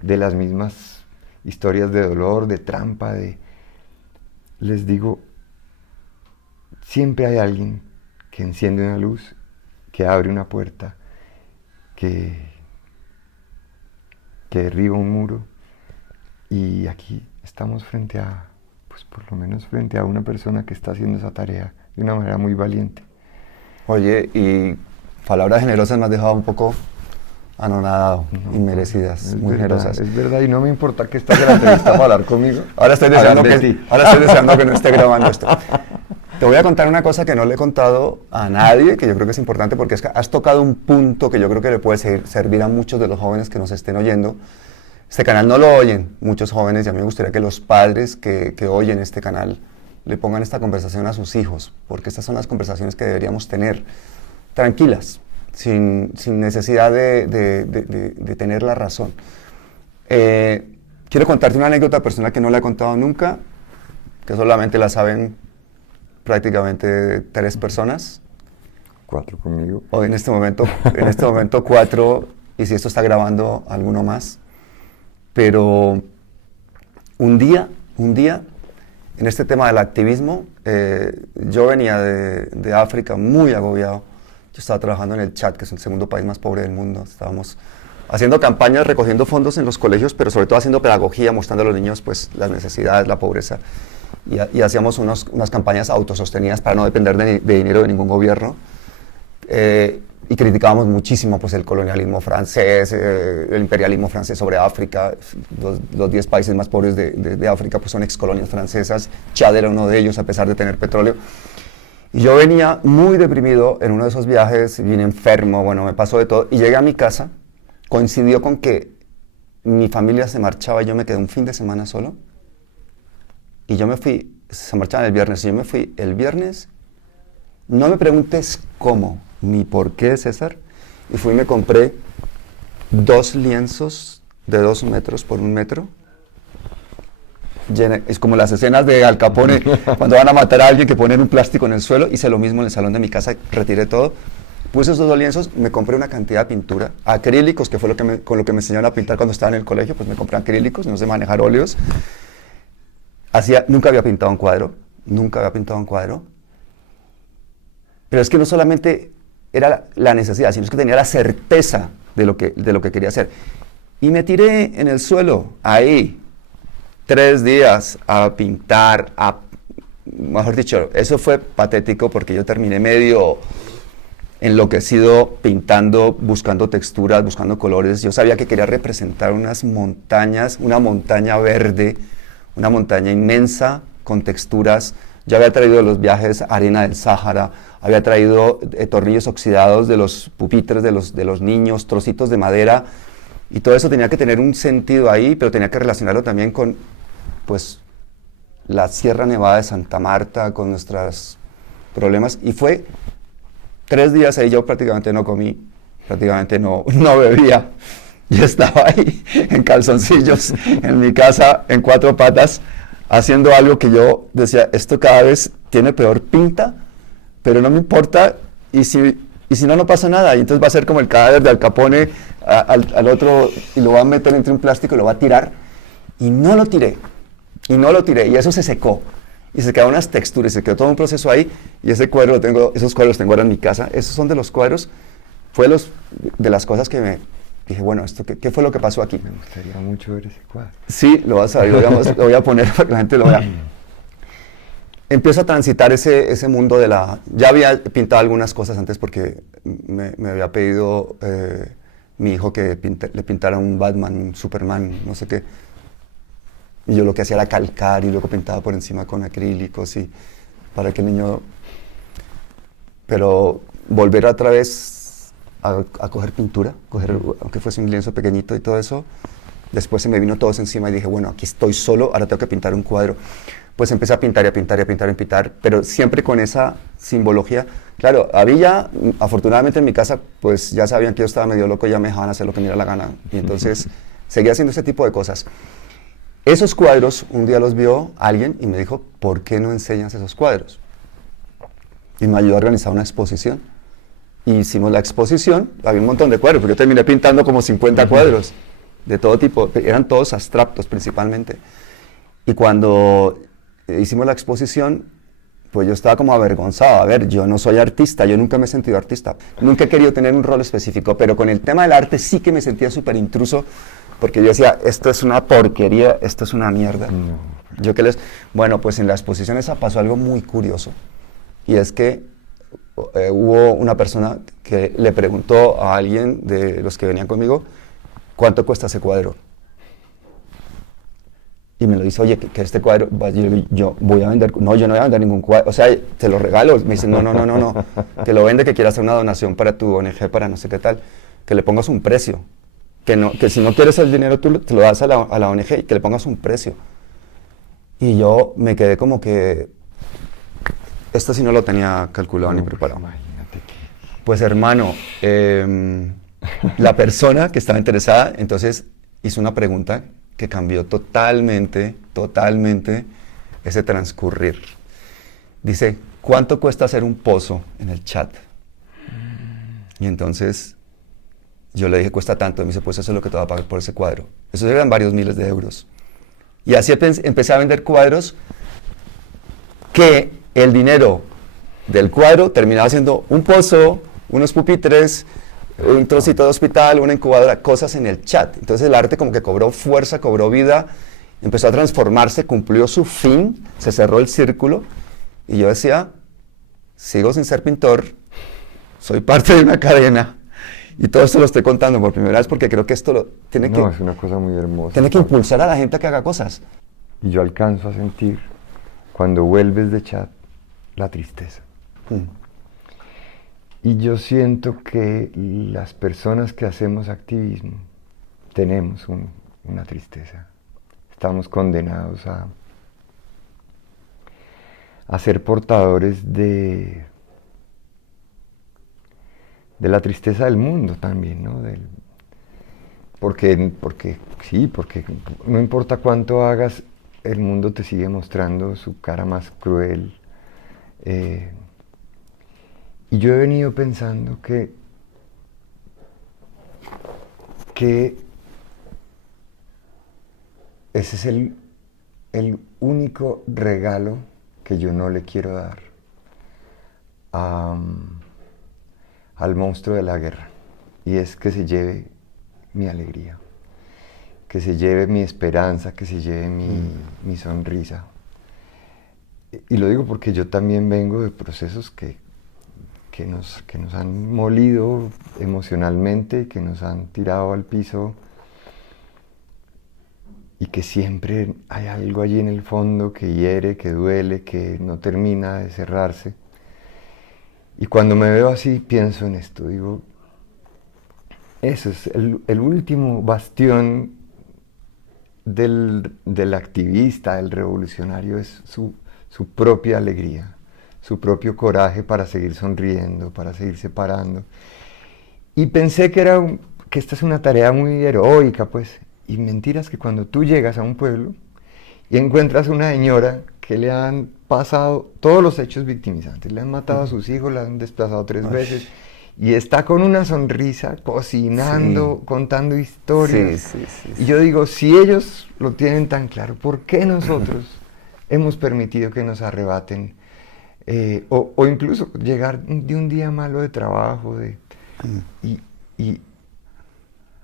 de las mismas historias de dolor, de trampa, Les digo, siempre hay alguien que enciende una luz, que abre una puerta, que derriba un muro, y aquí estamos frente a, pues por lo menos frente a una persona que está haciendo esa tarea de una manera muy valiente. Oye, y palabras generosas me has dejado un poco anonadado, inmerecidas, muy generosas. Es verdad, y no me importa que estás en la entrevista para hablar conmigo. Ahora estoy deseando que no esté grabando esto. Te voy a contar una cosa que no le he contado a nadie, que yo creo que es importante, porque es que has tocado un punto que yo creo que le puede servir a muchos de los jóvenes que nos estén oyendo. Este canal no lo oyen muchos jóvenes, y a mí me gustaría que los padres que oyen este canal le pongan esta conversación a sus hijos, porque estas son las conversaciones que deberíamos tener, tranquilas, sin necesidad de tener la razón. Quiero contarte una anécdota personal que no la he contado nunca, que solamente la saben prácticamente 3 personas. 4 conmigo. O en este momento 4, y si esto está grabando, alguno más. Pero un día, en este tema del activismo, yo venía de África muy agobiado. Yo estaba trabajando en el Chad, que es el segundo país más pobre del mundo. Estábamos haciendo campañas, recogiendo fondos en los colegios, pero sobre todo haciendo pedagogía, mostrando a los niños pues, las necesidades, la pobreza. Y hacíamos unas campañas autosostenidas para no depender de dinero de ningún gobierno. Y criticábamos muchísimo pues, el colonialismo francés, el imperialismo francés sobre África. Los 10 países más pobres de África pues, son excolonias francesas. Chad era uno de ellos, a pesar de tener petróleo. Y yo venía muy deprimido en uno de esos viajes, vine enfermo, bueno, me pasó de todo. Y llegué a mi casa, coincidió con que mi familia se marchaba y yo me quedé un fin de semana solo. Y yo me fui, se marchaban el viernes, y yo me fui el viernes. No me preguntes cómo ni por qué, César. Y fui y me compré 2 lienzos de 2 metros por 1 metro. Es como las escenas de Al Capone cuando van a matar a alguien, que ponen un plástico en el suelo. Hice lo mismo en el salón de mi casa, retiré todo. puse esos dos lienzos, me compré una cantidad de pintura, acrílicos, que fue con lo que me enseñaron a pintar cuando estaba en el colegio, pues me compré acrílicos, no sé manejar óleos. Nunca había pintado un cuadro, pero es que no solamente era la necesidad, sino es que tenía la certeza de lo que quería hacer. Y me tiré en el suelo, ahí, 3 días a pintar, mejor dicho, eso fue patético porque yo terminé medio enloquecido pintando, buscando texturas, buscando colores. Yo sabía que quería representar unas montañas, una montaña verde, una montaña inmensa con texturas. Yo había traído de los viajes arena del Sáhara, había traído tornillos oxidados de los pupitres de los niños, trocitos de madera, y todo eso tenía que tener un sentido ahí, pero tenía que relacionarlo también con, pues, la Sierra Nevada de Santa Marta, con nuestros problemas, y fue 3 días ahí. Yo prácticamente no comí, prácticamente no bebía. Yo estaba ahí en calzoncillos, en mi casa, en 4 patas, haciendo algo que yo decía, esto cada vez tiene peor pinta, pero no me importa, y si no pasa nada. Y entonces va a ser como el cadáver de Al Capone al otro, y lo va a meter entre un plástico y lo va a tirar. Y no lo tiré, y eso se secó. Y se quedaron unas texturas, se quedó todo un proceso ahí, y esos cuadros los tengo ahora en mi casa. Esos son de los cuadros, de las cosas que me dije, bueno, ¿qué fue lo que pasó aquí? Me gustaría mucho ver ese cuadro. Sí, lo vas a ver, lo voy a poner para que la gente lo vea. Empiezo a transitar ese mundo ya había pintado algunas cosas antes porque me había pedido mi hijo que le pintara un Batman, un Superman, no sé qué. Y yo lo que hacía era calcar y luego pintaba por encima con acrílicos y para que el niño... Pero volver otra vez a coger pintura, aunque fuese un lienzo pequeñito y todo eso, después se me vino todo eso encima y dije, bueno, aquí estoy solo, ahora tengo que pintar un cuadro. Pues empecé a pintar y a pintar y a pintar y a pintar, pero siempre con esa simbología. Claro, afortunadamente en mi casa, pues ya sabían que yo estaba medio loco, ya me dejaban hacer lo que me diera la gana. Y entonces seguía haciendo ese tipo de cosas. Esos cuadros, un día los vio alguien y me dijo, ¿por qué no enseñas esos cuadros? Y me ayudó a organizar una exposición. Y hicimos la exposición, había un montón de cuadros, porque yo terminé pintando como 50 cuadros, de todo tipo, eran todos abstractos principalmente. Y cuando hicimos la exposición, pues yo estaba como avergonzado. A ver, yo no soy artista, yo nunca me he sentido artista, nunca he querido tener un rol específico, pero con el tema del arte sí que me sentía súper intruso, porque yo decía, esto es una porquería, esto es una mierda. Bueno, pues en la exposición esa pasó algo muy curioso, y es que hubo una persona que le preguntó a alguien de los que venían conmigo, ¿cuánto cuesta ese cuadro? Y me lo dice, oye, que este cuadro, yo voy a vender, no, yo no voy a vender ningún cuadro, o sea, te lo regalo. Me dice, no, que lo vende, que quiera hacer una donación para tu ONG, para no sé qué tal, que le pongas un precio, que si no quieres el dinero tú te lo das a la ONG y que le pongas un precio. Y yo me quedé como que, esto sí no lo tenía calculado ni preparado. Imagínate que... Pues hermano, la persona que estaba interesada, entonces hizo una pregunta que cambió totalmente ese transcurrir. Dice, ¿cuánto cuesta hacer un pozo en el chat? Y entonces yo le dije, cuesta tanto. Y me dice, pues eso es lo que te va a pagar por ese cuadro. Eso eran varios miles de euros. Y así empecé a vender cuadros que el dinero del cuadro terminaba siendo un pozo, unos pupitres, un trocito de hospital, una incubadora, cosas en el chat. Entonces el arte como que cobró fuerza, cobró vida, empezó a transformarse, cumplió su fin, se cerró el círculo, y yo decía, sigo sin ser pintor, soy parte de una cadena, y todo esto lo estoy contando por primera vez porque creo que esto es una cosa muy hermosa. Tiene que impulsar a la gente a que haga cosas. Y yo alcanzo a sentir, cuando vuelves de chat, la tristeza. Y yo siento que las personas que hacemos activismo tenemos una tristeza. Estamos condenados a ser portadores de la tristeza del mundo también, ¿no? Porque no importa cuánto hagas, el mundo te sigue mostrando su cara más cruel. Y yo he venido pensando que ese es el único regalo que yo no le quiero dar al monstruo de la guerra, y es que se lleve mi alegría, que se lleve mi esperanza, que se lleve mi sonrisa. Y lo digo porque yo también vengo de procesos que nos han molido emocionalmente, que nos han tirado al piso, y que siempre hay algo allí en el fondo que hiere, que duele, que no termina de cerrarse. Y cuando me veo así, pienso en esto, digo, eso es el último bastión del activista, del revolucionario, es su propia alegría, su propio coraje para seguir sonriendo, para seguir separando. Y pensé que esta es una tarea muy heroica, pues, y mentiras que cuando tú llegas a un pueblo y encuentras una señora que le han pasado todos los hechos victimizantes, le han matado a sus hijos, la han desplazado 3 veces, y está con una sonrisa, cocinando, contando historias. Y yo digo, si ellos lo tienen tan claro, ¿por qué nosotros hemos permitido que nos arrebaten? O incluso llegar de un día malo de trabajo, y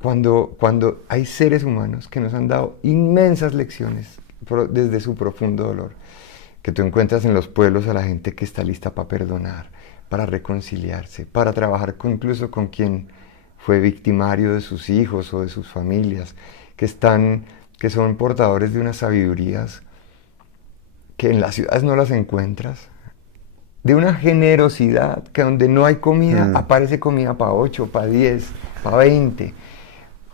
cuando hay seres humanos que nos han dado inmensas lecciones desde su profundo dolor, que tú encuentras en los pueblos a la gente que está lista para perdonar, para reconciliarse, para trabajar incluso con quien fue victimario de sus hijos o de sus familias, que son portadores de unas sabidurías que en las ciudades no las encuentras, de una generosidad que donde no hay comida, aparece comida para 8, para 10, para 20.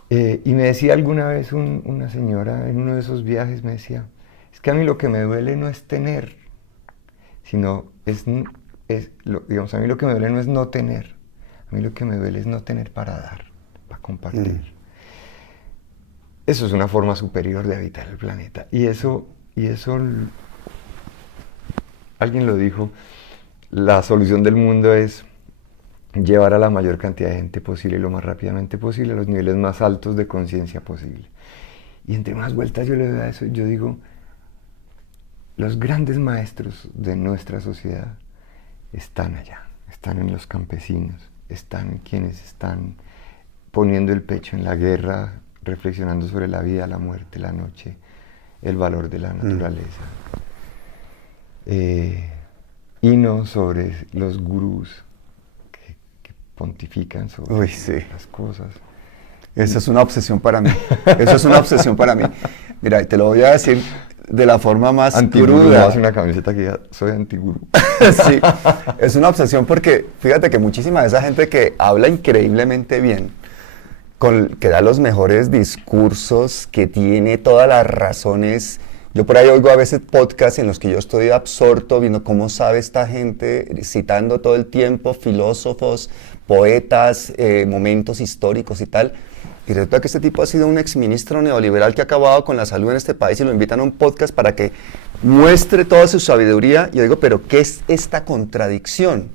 Y me decía alguna vez una señora en uno de esos viajes, me decía, es que a mí lo que me duele no es tener, sino digamos, a mí lo que me duele no es no tener, a mí lo que me duele es no tener para dar, para compartir. Eso es una forma superior de habitar el planeta. Y eso alguien lo dijo, la solución del mundo es llevar a la mayor cantidad de gente posible y lo más rápidamente posible a los niveles más altos de conciencia posible. Y entre más vueltas yo le doy a eso, yo digo, los grandes maestros de nuestra sociedad están allá, están en los campesinos, están en quienes están poniendo el pecho en la guerra, reflexionando sobre la vida, la muerte, la noche, el valor de la naturaleza. Y no sobre los gurús que pontifican sobre las cosas. Esa es una obsesión para mí. Eso es una obsesión para mí. Mira, te lo voy a decir de la forma más cruda. Hace una camiseta que diga, soy antigurú. Sí, es una obsesión porque fíjate que muchísima de esa gente que habla increíblemente bien, que da los mejores discursos, que tiene todas las razones. Yo por ahí oigo a veces podcasts en los que yo estoy absorto viendo cómo sabe esta gente, citando todo el tiempo filósofos, poetas, momentos históricos y tal. Y resulta que este tipo ha sido un exministro neoliberal que ha acabado con la salud en este país y lo invitan a un podcast para que muestre toda su sabiduría. Y yo digo, ¿pero qué es esta contradicción?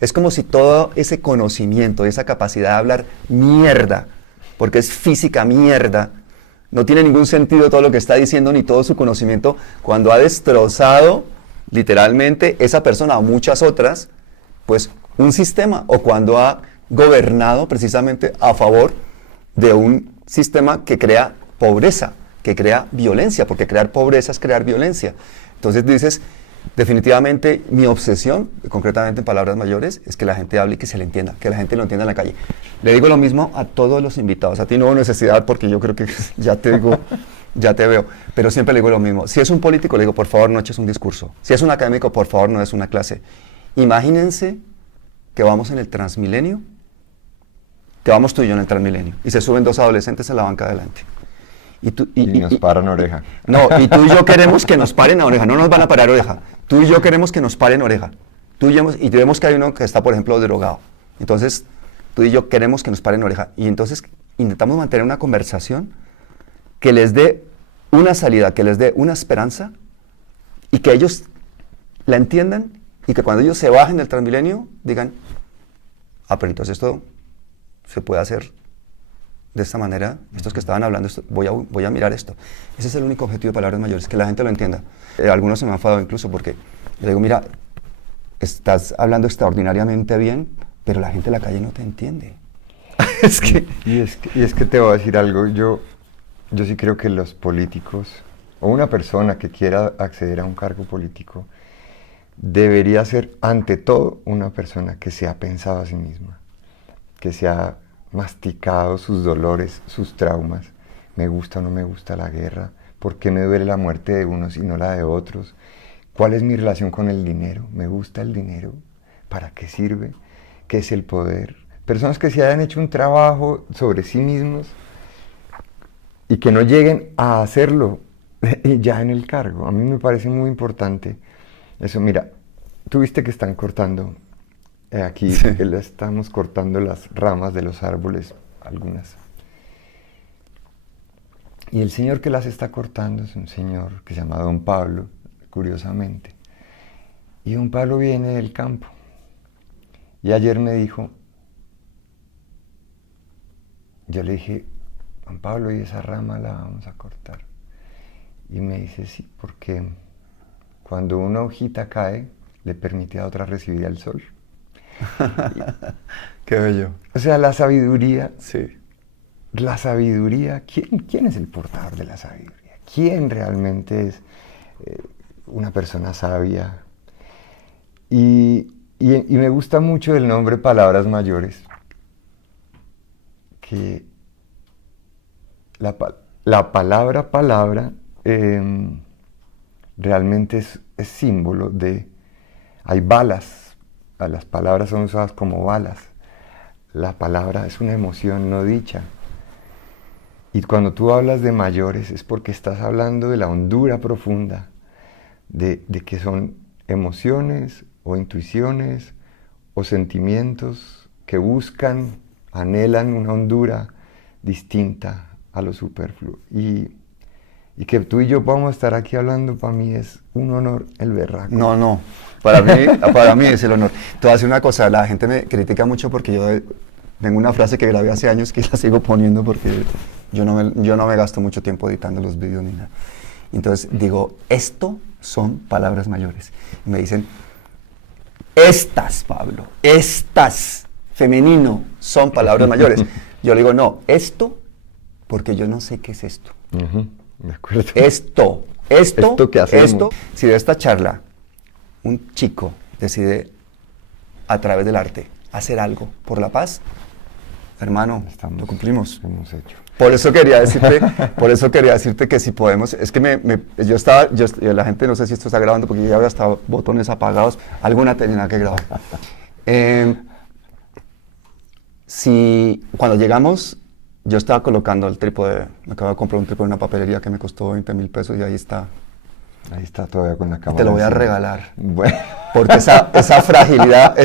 Es como si todo ese conocimiento, esa capacidad de hablar mierda, porque es física mierda, no tiene ningún sentido todo lo que está diciendo ni todo su conocimiento cuando ha destrozado literalmente esa persona o muchas otras, pues un sistema, o cuando ha gobernado precisamente a favor de un sistema que crea pobreza, que crea violencia, porque crear pobreza es crear violencia. Entonces dices, definitivamente mi obsesión, concretamente en palabras mayores, es que la gente hable y que se le entienda, que la gente lo entienda en la calle. Le digo lo mismo a todos los invitados, a ti no hubo necesidad porque yo creo que ya te digo, ya te veo, pero siempre le digo lo mismo. Si es un político, le digo, por favor, no eches un discurso. Si es un académico, por favor, no es una clase. Imagínense que vamos en el Transmilenio, que vamos tú y yo en el Transmilenio, y se suben 2 adolescentes en la banca de adelante. Y nos paran oreja. No, y tú y yo queremos que nos paren a oreja, no nos van a parar oreja. Tú y yo queremos que nos paren oreja. Y vemos que hay uno que está, por ejemplo, drogado. Entonces, tú y yo queremos que nos paren oreja. Y entonces intentamos mantener una conversación que les dé una salida, que les dé una esperanza y que ellos la entiendan y que cuando ellos se bajen del Transmilenio digan, pero entonces esto se puede hacer de esta manera, estos que estaban hablando, voy a mirar esto. Ese es el único objetivo de Palabras Mayores, que la gente lo entienda. Algunos se me han enfadado incluso porque le digo, mira, estás hablando extraordinariamente bien, pero la gente de la calle no te entiende. Es que... y es que te voy a decir algo, yo sí creo que los políticos, o una persona que quiera acceder a un cargo político, debería ser ante todo una persona que se ha pensado a sí misma, que se ha masticado sus dolores, sus traumas. ¿Me gusta o no me gusta la guerra? ¿Por qué me duele la muerte de unos y no la de otros? ¿Cuál es mi relación con el dinero? ¿Me gusta el dinero? ¿Para qué sirve? ¿Qué es el poder? Personas que se hayan hecho un trabajo sobre sí mismos y que no lleguen a hacerlo ya en el cargo. A mí me parece muy importante eso. Mira, tú viste que están cortando aquí, Sí. estamos cortando las ramas de los árboles, algunas. Y el señor que las está cortando es un señor que se llama Don Pablo, curiosamente. Y Don Pablo viene del campo. Y ayer me dijo, yo le dije, Don Pablo, ¿y esa rama la vamos a cortar? Y me dice, sí, porque cuando una hojita cae, le permite a otra recibir el sol. Qué bello. O sea, la sabiduría, Sí. ¿quién es el portador de la sabiduría? ¿Quién realmente es una persona sabia? Y me gusta mucho el nombre Palabras Mayores, que la palabra realmente es símbolo de... Hay balas, las palabras son usadas como balas. La palabra es una emoción no dicha. Y cuando tú hablas de mayores es porque estás hablando de la hondura profunda, de que son emociones o intuiciones o sentimientos que buscan, anhelan una hondura distinta a lo superfluo. Y que tú y yo podamos estar aquí hablando, para mí es un honor el berraco. No, para mí es el honor. Te voy a decir una cosa, la gente me critica mucho porque yo tengo una frase que grabé hace años que la sigo poniendo porque yo no me gasto mucho tiempo editando los vídeos ni nada. Entonces digo, esto son palabras mayores. Y me dicen, estas, Pablo, estas, femenino, son palabras mayores. Yo le digo, no, esto, porque yo no sé qué es esto. De acuerdo. Esto que hacemos. esto, si de esta charla un chico decide a través del arte hacer algo por la paz, hermano, lo cumplimos. Hemos hecho. Por eso quería decirte que si podemos, es que la gente no sé si esto está grabando porque yo ya había hasta botones apagados, alguna tenía que grabar. Si cuando llegamos, yo estaba colocando el trípode, me acabo de comprar un trípode en una papelería que me costó 20,000 pesos y ahí está. Ahí está todavía con la cámara. Te lo voy a regalar. Bueno. Porque esa fragilidad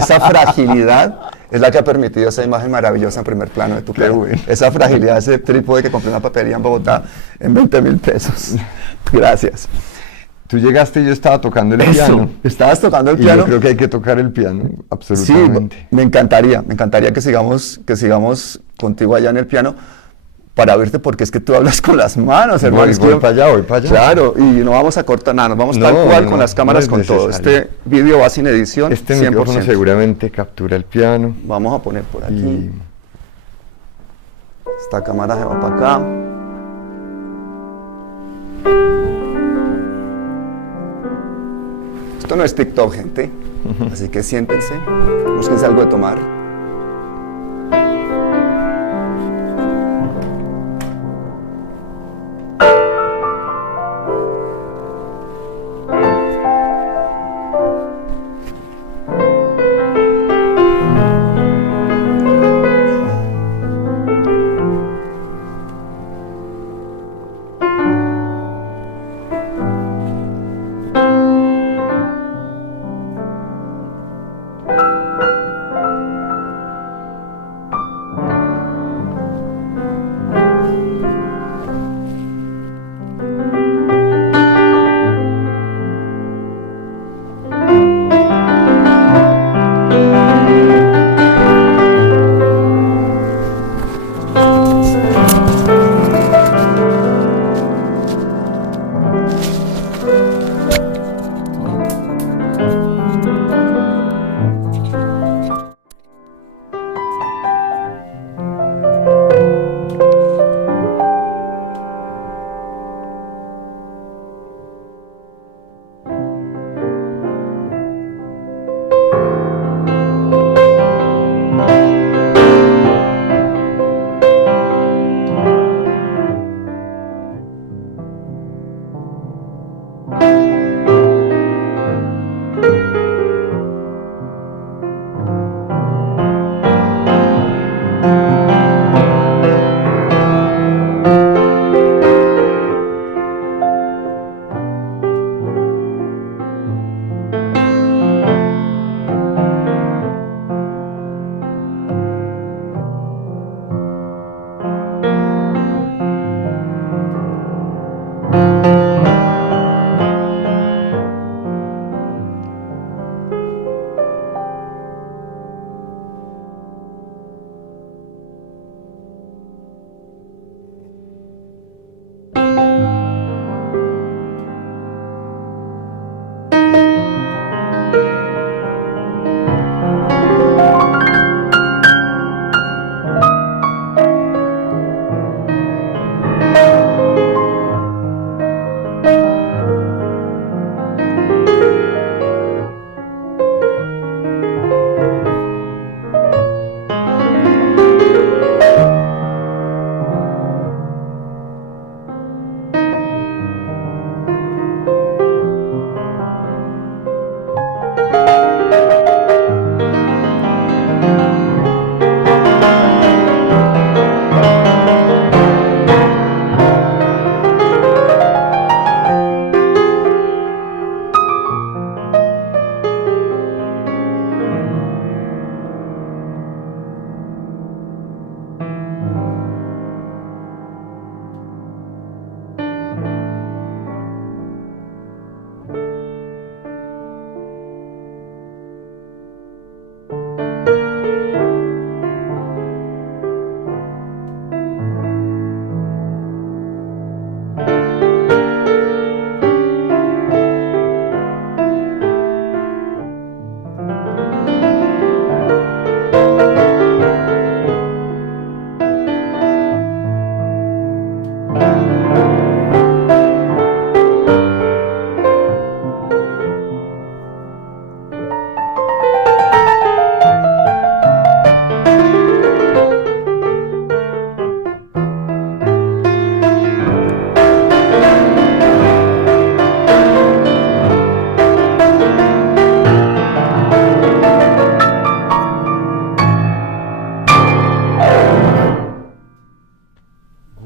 es la que ha permitido esa imagen maravillosa en primer plano de tu cara. Bueno. Esa fragilidad, ese trípode que compré en una papelería en Bogotá en 20,000 pesos. Gracias. Tú llegaste y yo estaba tocando el piano. Estabas tocando el Y piano. yo creo que hay que tocar el piano, absolutamente. Sí, me encantaría que sigamos contigo allá en el piano para oírte, porque es que tú hablas con las manos, hermano. Voy para allá. Claro, y no vamos a cortar nada, nos vamos tal cual con las cámaras, con todo. Este video va sin edición, Este 100%. micrófono seguramente captura el piano. Vamos a poner por aquí. Y Esta cámara se va para acá. Esto no es TikTok, gente. Así que siéntense, búsquense algo de tomar.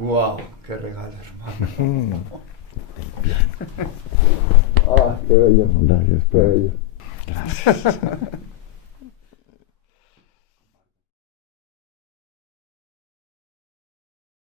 ¡Wow! ¡Qué regalo, hermano! Ah, qué bello. Gracias, Qué bello. Gracias.